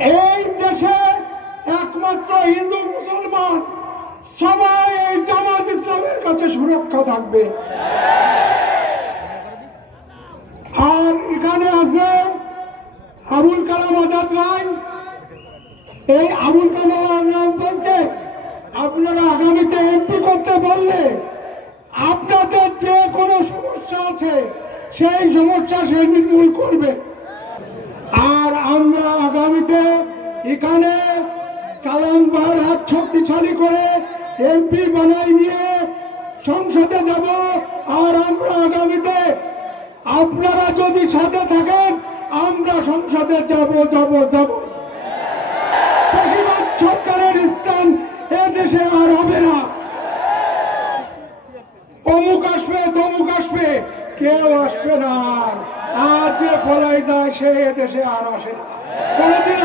এই দেশে একমাত্র হিন্দু মুসলমান সবাই এই জামাত ইসলামের কাছে সুরক্ষা থাকবে। আর এখানে আছে আবুল কালাম আজাদ ভাই। এই আবুল কালাম আজাদকে আপনারা আগামীতে এমপি করতে পারলে আপনাদের যে কোনো সমস্যা আছে সেই সমস্যা সে নির্মূল করবে। আর আমরা আগামীতে এখানে কালাম ভাইয়ের হাত শক্তিশালী করে এমপি বানাই নিয়ে সংসদে যাব। আর আমরা আগামীতে আপনারা যদি সাথে থাকেন আমরা সংসদে যাব। বেশিরভাগ সরকারের স্থান এদেশে আর হবে না। অমুক আসবে তমুক আসবে, কেউ আসবে না। আর যে পলাই যায় সে এদেশে আর আসে না। কোনদিন